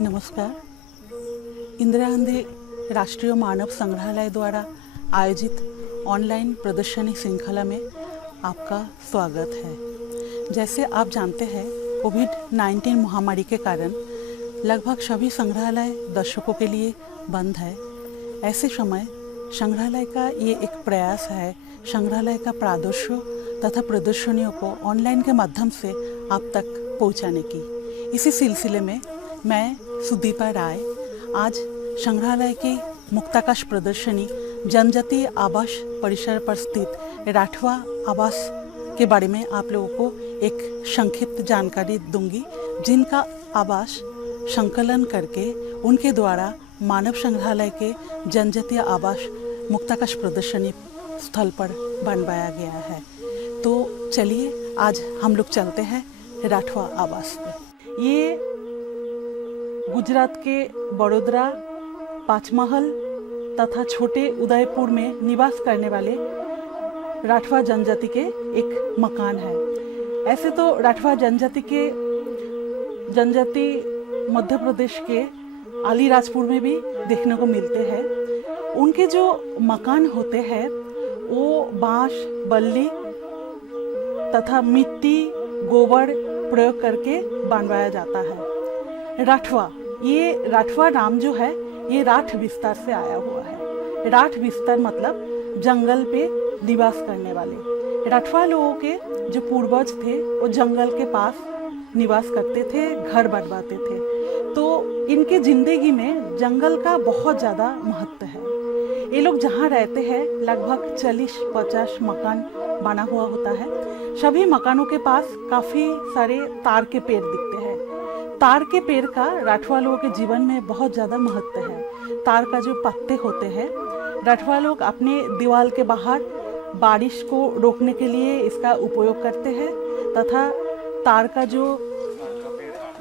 नमस्कार। इंदिरा गांधी राष्ट्रीय मानव संग्रहालय द्वारा आयोजित ऑनलाइन प्रदर्शनी श्रृंखला में आपका स्वागत है। जैसे आप जानते हैं, कोविड-19 महामारी के कारण लगभग सभी संग्रहालय दर्शकों के लिए बंद है। ऐसे समय संग्रहालय का ये एक प्रयास है संग्रहालय का प्रादर्शों तथा प्रदर्शनियों को ऑनलाइन के माध्यम से आप तक पहुंचाने की। इसी सिलसिले में मैं सुदीपा राय आज संग्रहालय की मुक्ताकाश प्रदर्शनी जनजातीय आवास परिसर पर स्थित राठवा आवास के बारे में आप लोगों को एक संक्षिप्त जानकारी दूंगी, जिनका आवास संकलन करके उनके द्वारा मानव संग्रहालय के जनजातीय आवास मुक्ताकाश प्रदर्शनी स्थल पर बनवाया गया है। तो चलिए आज हम लोग चलते हैं राठवा आवास पे। ये गुजरात के बड़ोदरा, पाचमहल तथा छोटे उदयपुर में निवास करने वाले राठवा जनजाति के एक मकान है। ऐसे तो राठवा जनजाति मध्य प्रदेश के अलीराजपुर में भी देखने को मिलते हैं। उनके जो मकान होते हैं वो बांस, बल्ली तथा मिट्टी, गोबर प्रयोग करके बनवाया जाता है। राठवा नाम जो है ये राठ विस्तार से आया हुआ है। राठ विस्तार मतलब जंगल पे निवास करने वाले। राठवा लोगों के जो पूर्वज थे वो जंगल के पास निवास करते थे, घर बनवाते थे। तो इनके जिंदगी में जंगल का बहुत ज़्यादा महत्व है। ये लोग जहाँ रहते हैं लगभग 40-50 मकान बना हुआ होता है। सभी मकानों के पास काफ़ी सारे तार के पेड़ दिखते हैं। तार के पेड़ का राठवा लोगों के जीवन में बहुत ज़्यादा महत्व है। तार का जो पत्ते होते हैं, राठवा लोग अपने दीवार के बाहर बारिश को रोकने के लिए इसका उपयोग करते हैं तथा तार का जो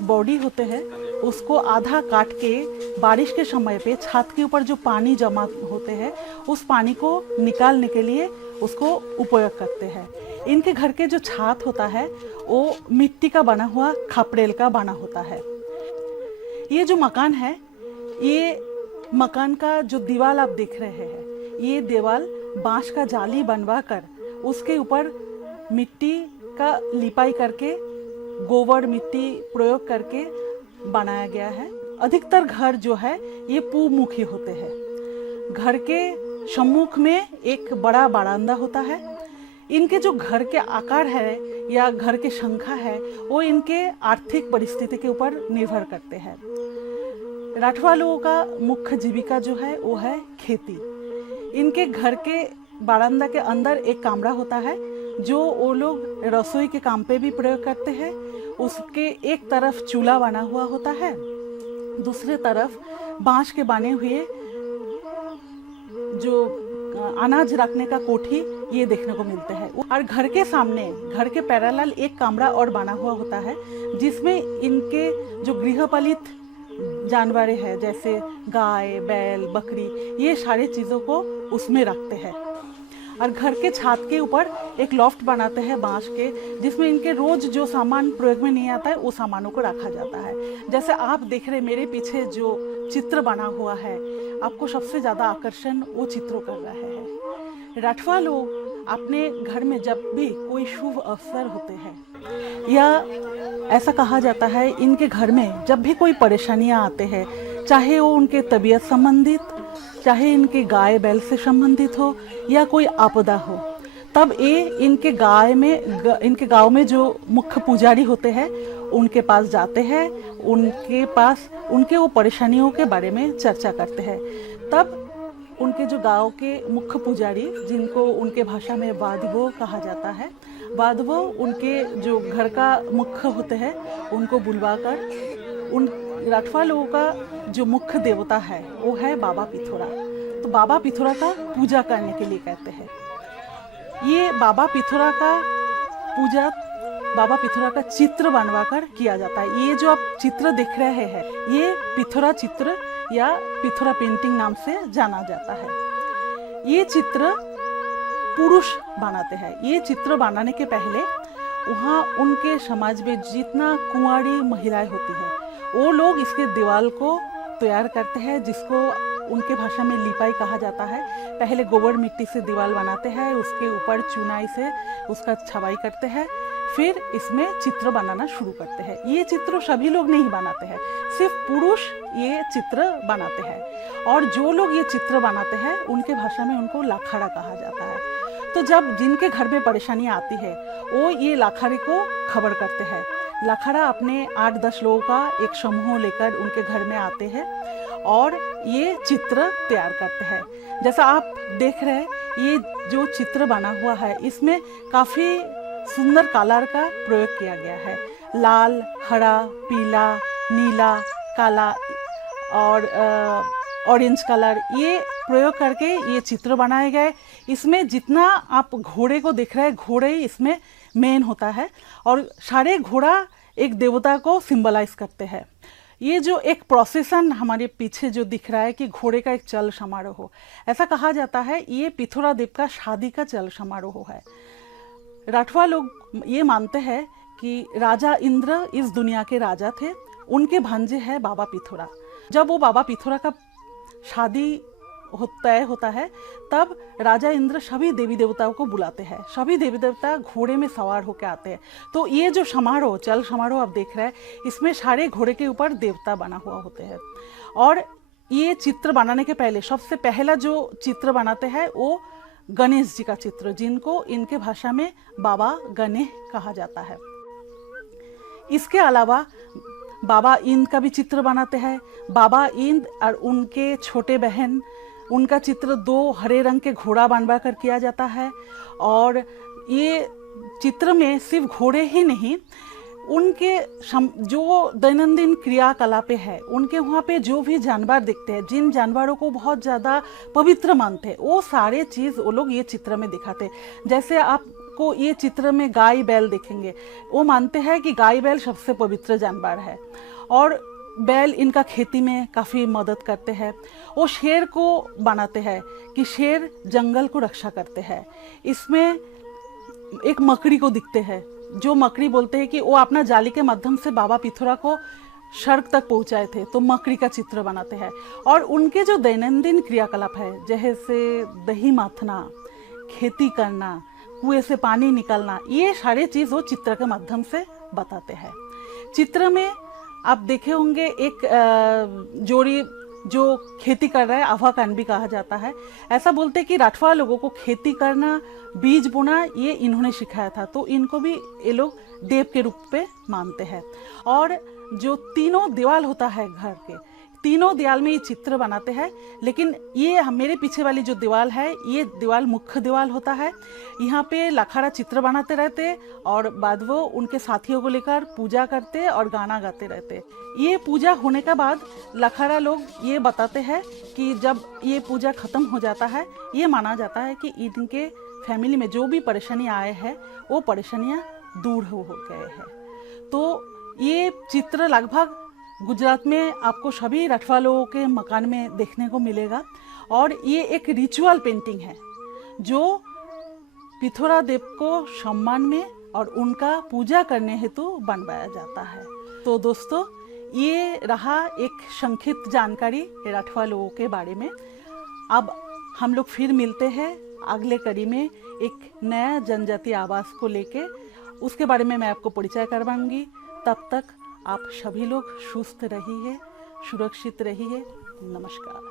बॉडी होते हैं उसको आधा काट के बारिश के समय पे छत के ऊपर जो पानी जमा होते हैं उस पानी को निकालने के लिए उसको उपयोग करते हैं। इनके घर के जो छत होता है वो मिट्टी का बना हुआ खपरेल का बना होता है। ये जो मकान है, ये मकान का जो दीवार आप देख रहे हैं, ये दीवार बांस का जाली बनवा कर उसके ऊपर मिट्टी का लिपाई करके गोबर मिट्टी प्रयोग करके बनाया गया है। अधिकतर घर जो है ये पूमुखी होते हैं। घर के सम्मुख में एक बड़ा बरामदा होता है। इनके जो घर के आकार है या घर के संख्या है वो इनके आर्थिक परिस्थिति के ऊपर निर्भर करते हैं। राठवा लोगों का मुख्य जीविका जो है वो है खेती। इनके घर के बरामदा के अंदर एक कमरा होता है जो वो लोग रसोई के काम पे भी प्रयोग करते हैं। उसके एक तरफ चूल्हा बना हुआ होता है, दूसरे तरफ बांस के बने हुए जो अनाज रखने का कोठी ये देखने को मिलते हैं। और घर के सामने, घर के पैरेलल एक कमरा और बना हुआ होता है जिसमें इनके जो गृहपालित जानवर हैं जैसे गाय, बैल, बकरी, ये सारी चीज़ों को उसमें रखते हैं। और घर के छत के ऊपर एक लॉफ्ट बनाते हैं बांस के, जिसमें इनके रोज जो सामान प्रयोग में नहीं आता है वो सामानों को रखा जाता है। जैसे आप देख रहे मेरे पीछे जो चित्र बना हुआ है, आपको सबसे ज़्यादा आकर्षण वो चित्रों कर रहे हैं। राठवा लोग अपने घर में जब भी कोई शुभ अवसर होते हैं या ऐसा कहा जाता है इनके घर में जब भी कोई परेशानियां आते हैं, चाहे वो उनके तबीयत संबंधित, चाहे इनके गाय बैल से संबंधित हो या कोई आपदा हो, तब ये इनके गांव में जो मुख्य पुजारी होते हैं उनके पास जाते हैं। उनके वो परेशानियों के बारे में चर्चा करते हैं। तब उनके जो गांव के मुख्य पुजारी, जिनको उनके भाषा में वादवो कहा जाता है, वादवो उनके जो घर का मुख्य होते हैं उनको बुलवाकर उन राठवा लोगों का जो मुख्य देवता है वो है बाबा पिथोरा। तो बाबा पिथोरा का पूजा करने के लिए कहते हैं। ये बाबा पिथोरा का चित्र बनवाकर किया जाता है। ये जो आप चित्र देख रहे हैं ये पिथोरा चित्र या पिथोरा पेंटिंग नाम से जाना जाता है। ये चित्र पुरुष बनाते हैं। ये चित्र बनाने के पहले वहाँ उनके समाज में जितना कुंवारी महिलाएं होती है वो लोग इसके दीवार को तैयार करते हैं, जिसको उनके भाषा में लिपाई कहा जाता है। पहले गोबर मिट्टी से दीवार बनाते हैं, उसके ऊपर चुनाई से उसका छवाई करते हैं, फिर इसमें चित्र बनाना शुरू करते हैं। ये चित्र सभी लोग नहीं बनाते हैं, सिर्फ पुरुष ये चित्र बनाते हैं, और जो लोग ये चित्र बनाते हैं उनके भाषा में उनको लाखाड़ा कहा जाता है। तो जब जिनके घर में परेशानियाँ आती है वो ये लाखाड़े को खबर करते हैं। लाखाड़ा अपने 8-10 लोगों का एक समूह लेकर उनके घर में आते हैं और ये चित्र तैयार करते हैं। जैसा आप देख रहे हैं, ये जो चित्र बना हुआ है इसमें काफ़ी सुंदर कलर का प्रयोग किया गया है। लाल, हरा, पीला, नीला, काला और ऑरेंज कलर, ये प्रयोग करके ये चित्र बनाए गए। इसमें जितना आप घोड़े को देख रहे हैं, घोड़े इसमें मेन होता है, और सारे घोड़ा एक देवता को सिंबलाइज करते हैं। ये जो एक प्रोसेसन हमारे पीछे जो दिख रहा है कि घोड़े का एक चल समारोह, ऐसा कहा जाता है ये पिथौरादेव का शादी का चल समारोह है। राठवा लोग ये मानते हैं कि राजा इंद्र इस दुनिया के राजा थे, उनके भांजे हैं बाबा पिथौरा। जब वो बाबा पिथौरा का शादी तय होता है तब राजा इंद्र सभी देवी देवताओं को बुलाते हैं। सभी देवी देवता घोड़े में सवार होकर आते हैं। तो ये जो समारोह, चल समारोह आप देख रहे हैं, इसमें सारे घोड़े के ऊपर देवता बना हुआ होते हैं। और ये चित्र बनाने के पहले सबसे पहला जो चित्र बनाते हैं वो गणेश जी का चित्र, जिनको इनके भाषा में बाबा गणेश कहा जाता है। इसके अलावा बाबा इंद का भी चित्र बनाते हैं। बाबा इंद और उनके छोटे बहन, उनका चित्र 2 हरे रंग के घोड़ा बनवा कर किया जाता है। और ये चित्र में सिर्फ घोड़े ही नहीं, उनके जो दैनंदिन क्रियाकलापें हैं, उनके वहाँ पे जो भी जानवर दिखते हैं, जिन जानवरों को बहुत ज़्यादा पवित्र मानते हैं, वो सारे चीज़ वो लोग ये चित्र में दिखाते हैं। जैसे आपको ये चित्र में गाय बैल देखेंगे, वो मानते हैं कि गाय बैल सबसे पवित्र जानवर है, और बैल इनका खेती में काफ़ी मदद करते हैं। वो शेर को बनाते हैं कि शेर जंगल को रक्षा करते हैं। इसमें एक मकड़ी को दिखते हैं, जो मकड़ी बोलते हैं कि वो अपना जाली के माध्यम से बाबा पिथौरा को स्वर्ग तक पहुंचाए थे, तो मकड़ी का चित्र बनाते हैं। और उनके जो दैनंदिन क्रियाकलाप है, जैसे दही माथना, खेती करना, कुएं से पानी निकालना, ये सारे चीज़ वो चित्र के माध्यम से बताते हैं। चित्र में आप देखे होंगे एक जोड़ी जो खेती कर रहा है, आवाकान भी कहा जाता है। ऐसा बोलते हैं कि राठवा लोगों को खेती करना, बीज बोना, ये इन्होंने सिखाया था, तो इनको भी ये लोग देव के रूप में मानते हैं। और जो तीनों दीवार होता है घर के, तीनों दीवार में ये चित्र बनाते हैं। लेकिन ये मेरे पीछे वाली जो दीवार है, ये दीवार मुख्य दीवार होता है। यहाँ पे लाखाड़ा चित्र बनाते रहते और बाद वो उनके साथियों को लेकर पूजा करते और गाना गाते रहते। ये पूजा होने के बाद लाखाड़ा लोग ये बताते हैं कि जब ये पूजा खत्म हो जाता है, ये माना जाता है कि इनके फैमिली में जो भी परेशानी आए हैं वो परेशानियाँ दूर हो गए हैं। तो ये चित्र लगभग गुजरात में आपको सभी राठवा लोगों के मकान में देखने को मिलेगा। और ये एक रिचुअल पेंटिंग है जो पिथौरादेव को सम्मान में और उनका पूजा करने हेतु बनवाया जाता है। तो दोस्तों, ये रहा एक संक्षिप्त जानकारी राठवा लोगों के बारे में। अब हम लोग फिर मिलते हैं अगले कड़ी में एक नया जनजातीय आवास को लेके, उसके बारे में मैं आपको परिचय करवाऊंगी। तब तक आप सभी लोग सुस्त रहिए, सुरक्षित रहिए। नमस्कार।